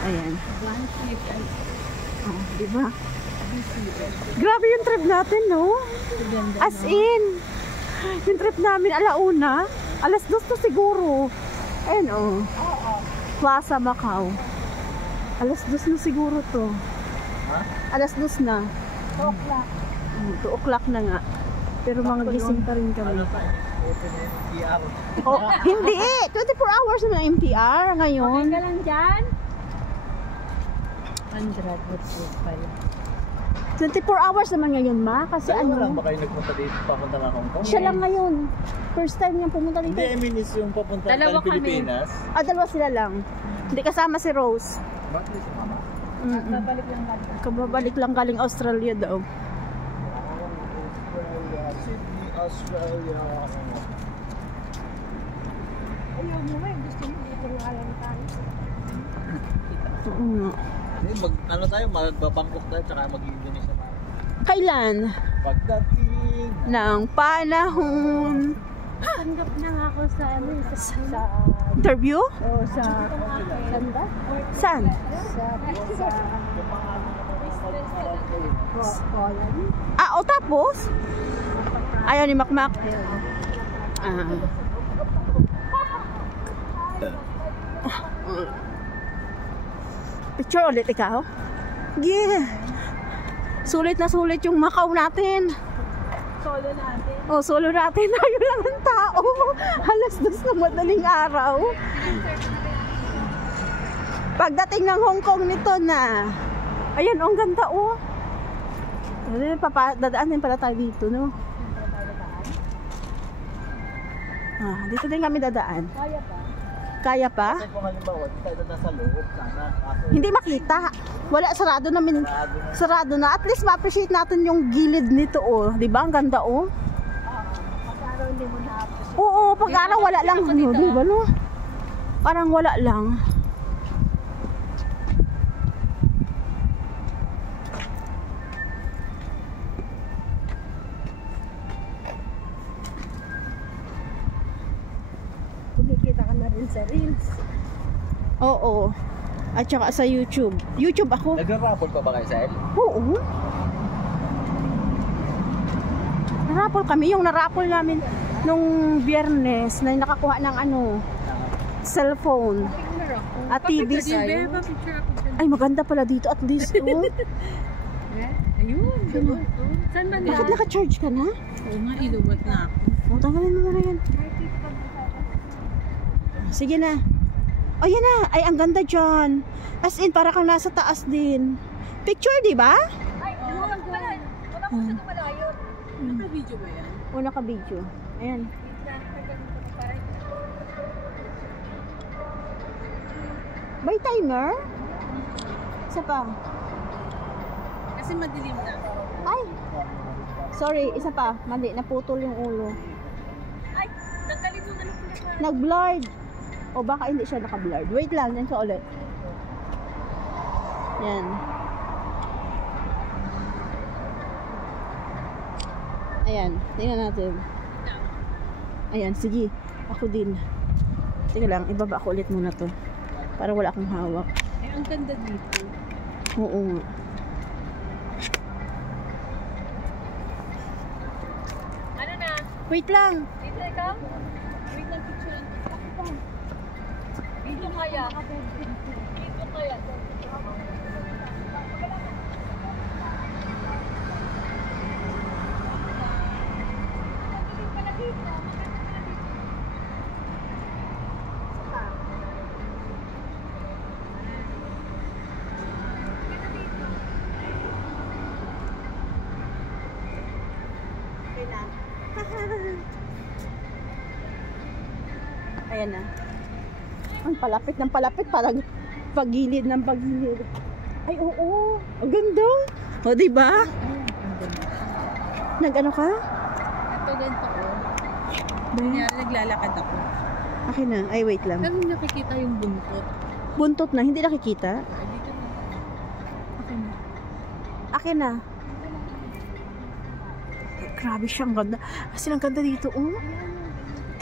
Ayan. Oh, diba? Grabe yung trip natin, no? As in, yung trip namin alauna, alas 2 to siguro. Ayan, oh. Plaza Macau. Alas 2 na siguro to. Alas 2 na. 2 o'clock. 2 o'clock na nga. Pero mga gising pa rin kami. Oh, hindi! 24 hours na ng MTR ngayon. Okay ka lang dyan? 100 watts pala. 24 hours naman ngayon, ma. Kasi ano lang ba kayo nagpunta dito, papunta ng Hong Kong? siya lang ngayon. First time niyang pumunta dito. Hindi, I mean is yung papunta ng Pilipinas. Dalawa sila lang. Hindi kasama si Rose. Bakit si mama? Babalik lang galing. Kababalik lang galing Australia daw. Sydney, Australia. Ayaw mo eh. Gusto mo dito nga lang tayo. Oo nga. Ano tayo, magbabangkok tayo, tsaka mag-Indonesia tayo. Kailan? Pagdating Ng panahon. Tanggap na nga ako sa ano, sa Interview? o sa sanda? Saan? Poland. O tapos? Ayaw ni Makmak. Picture ulit ikaw? Yeah. Sulit na sulit yung Macau natin. Solo natin. Oh, solo natin. Ayun lang ang tao. Alas 2 na madaling araw. Pagdating ng Hong Kong nito na. Ayan, ang ganda oh. Dadaan din pala tayo dito, no? Dito din kami dadaan. Kaya pa? Kaya pa? kasi kung halimbawa, tayo nasa loob, sana. Hindi makita. Wala, sarado namin. Sarado na. At least ma-appreciate natin yung gilid nito, oh. Di ba? Ang ganda, oh. Pag-araw hindi mo na-appreciate. Oo, pag-araw wala lang. Ano, di ba, no? Parang wala lang. Kumikita ka na rin sa Reels. Oo. At saka sa YouTube. YouTube ako. Nag-rapol pa ba kayo sa L? Oo. Narapol kami. Yung narapol namin nung Biyernes na nakakuha ng ano, cellphone. At TV. Ay, maganda pala dito at least. Oh. Ayun. Saan ba Bakit naka-charge ka na? Oo nga, ilubat na ako. O, tanggalin mo na yan. Sige na. O, yan na. Ay, ang ganda dyan. As in, para kang nasa taas din. Picture, di ba? Ay, wala ko sa malayo. Naka-video ba yan? O, naka-video. Ayan. By timer? Isa pa. Kasi madilim na. Ay! Sorry, isa pa. Mali, naputol yung ulo. Ay, tanggalin mo na lang pala. Nag-blurred. O baka hindi siya naka-blurred. Wait lang, yan siya ulit. Yan. Ayan, tingnan natin. Ayan, sige. Ako din. Sige lang, ibaba ko ulit muna to. Para wala akong hawak. Eh, ang ganda dito. Oo nga. Ano na? Wait lang. Dito ikaw? Wait lang, picture lang. Dito kaya? Dito kaya? Ayan na. Ang palapit ng palapit, parang pagilid ng pagilid. Ay, oo. Ang ganda. O, diba? Nag-ano ka? Ito ganito ko. Kaya naglalakad ako. Akin na. Ay, wait lang. Pero nakikita yung buntot. Buntot na, hindi nakikita. Ay, dito na. Okay na. Akin na. Grabe siya, ang ganda. Kasi ang ganda dito, oh.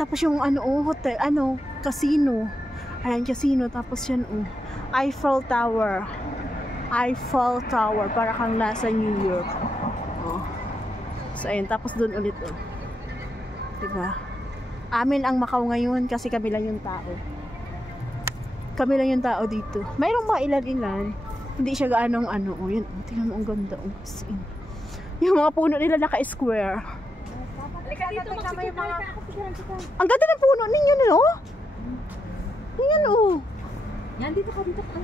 Tapos yung ano, oh, hotel, ano, casino. Ayan, casino. Tapos yan, oh. Eiffel Tower. Eiffel Tower. Para kang nasa New York. Oh. So, ayun. Tapos doon ulit, oh. Diba? Amin ang Macau ngayon kasi kami lang yung tao. Kami lang yung tao dito. Mayroong mga ilan-ilan. Hindi siya gaanong ano. Oh, yun. Oh, tingnan mo ang ganda. Oh. Yung mga puno nila naka-square. Halika dito, magsipin tayo. Ang ganda ng puno ninyo, no? Yan, oh. Yan, dito ka, dito ka.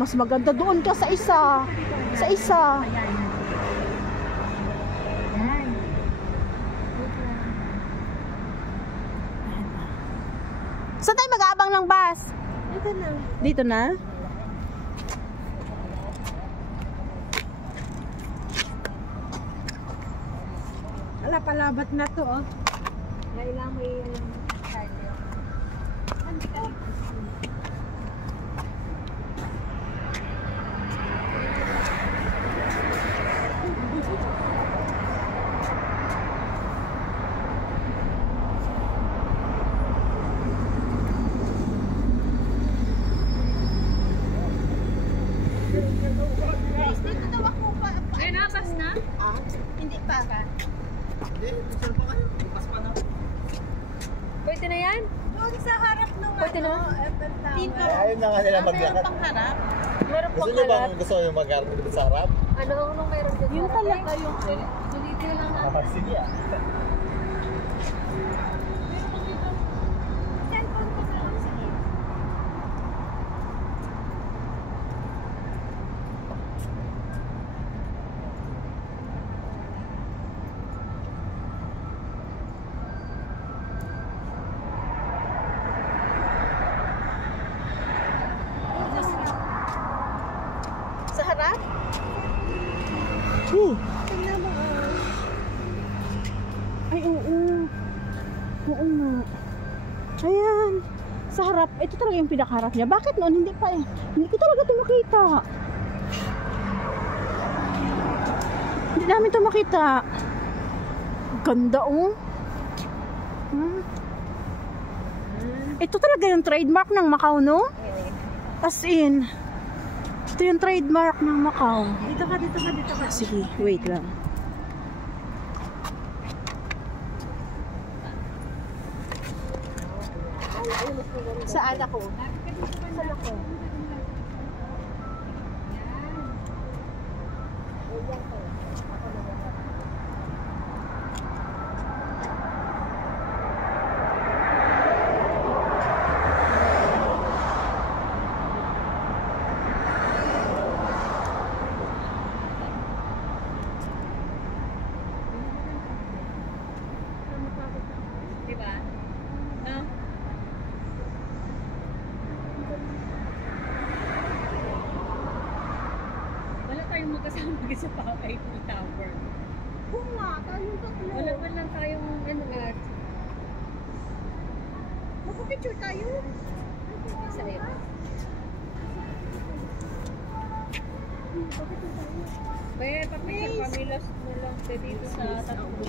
Mas maganda doon ka sa isa. Sa isa. Ayan. Yan. Saan tayo mag-aabang ng bus? Dito na. Dito na? Ala, palabat na to, oh. Kailangan may charger. Hindi ka. Guys, dito daw ako pa. Ay, nabas na? Hindi pa. Hindi, sir pa kayo. Bukas pa na. Pwede na yan? Doon sa harap ng Pwede na? Dito. Ayaw na nga nila maglakad. Pang harap. Meron Gusto pang nyo kalat. bang gusto yung mag-arap sa harap? Ano nung meron dyan? Yung talaga yung Sulitin lang na. Sige ah. Cellphone ko sa sige. Sa harap? Ay, oo. Oo nga. Ayan. Sa harap. Ito talaga yung pinakaharap niya. Bakit noon? Hindi pa eh. Hindi ko talaga ito makita. Hindi namin ito makita. Ganda, oh. Hmm. Ito talaga yung trademark ng Macau, no? As in. Ito yung trademark ng Macau. Dito ka, dito ka, dito ka. Sige, wait lang. Saan ako? Saan ako? Diba? No? Wala tayong magkasama sa Eiffel Tower. Oo nga, tayong tatlo. Wala man lang tayong ano at Magpapicture tayo. isa yun. Bayan, papicture kami last mo lang dito sa tatlo.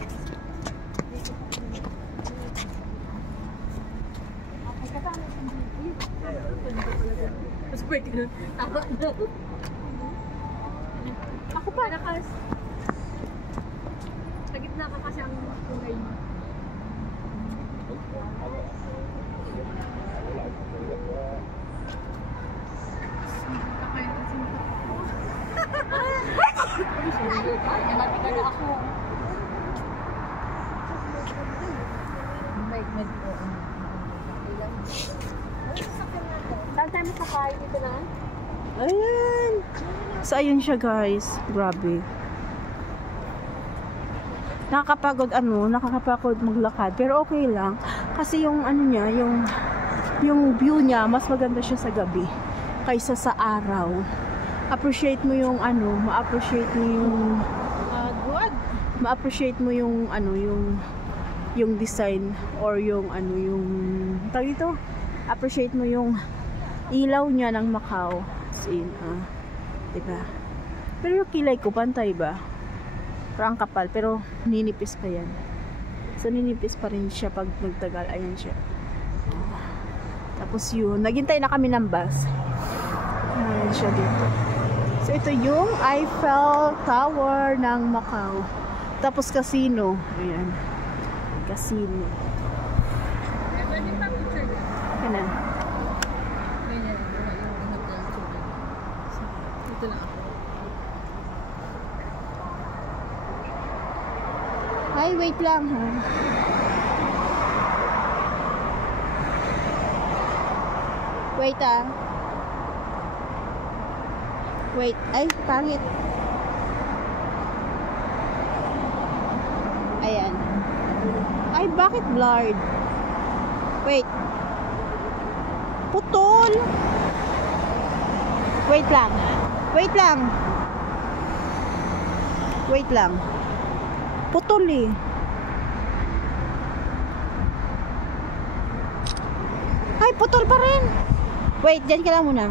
Mas pwede nun. Tama na. Ako pa. Nakas. Sa gitna ka kasi ang kulay mo. Nalati ka na ako. Saan tayo makakain dito na? Ayan. So, ayun siya guys. Grabe. Nakakapagod maglakad. Pero okay lang. Kasi yung ano niya, yung view niya, mas maganda siya sa gabi kaysa sa araw. Appreciate mo yung ano, ma-appreciate mo yung good. Ma-appreciate mo yung ano, yung design or yung ano, yung tawag ito. Appreciate mo yung ilaw niya ng Macau. As in, diba? Pero yung kilay ko, pantay ba? Parang kapal, pero ninipis pa yan. So, ninipis pa rin siya pag nagtagal. Ayan siya. Tapos yun, naghintay na kami ng bus. Ayan siya dito. So ito yung Eiffel Tower ng Macau. Tapos casino. Ayan. Casino. Pwede pa picture niya. Ayan. Ganyan. Yung hotel tubig. Dito lang ako. Ay, wait lang ha. Wait ah. Wait. Ay, pangit. Ayan. Ay, bakit blurred? Wait. Putol. Wait lang. Wait lang. Wait lang. Putol eh. Ay, putol pa rin. Wait, dyan ka lang muna.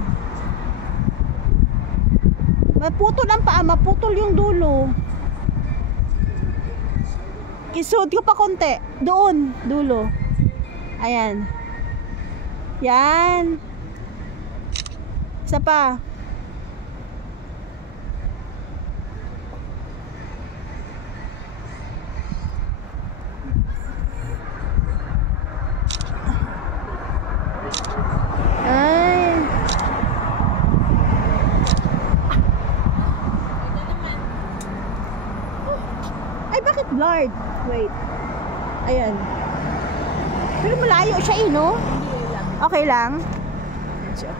Maputol ang paa, maputol yung dulo. Kisod ko pa konti. Doon, dulo. Ayan. Yan. Isa pa. Ay, bakit blurred? Wait. Ayan. Pero malayo siya eh, no? Okay lang. Ayan siya.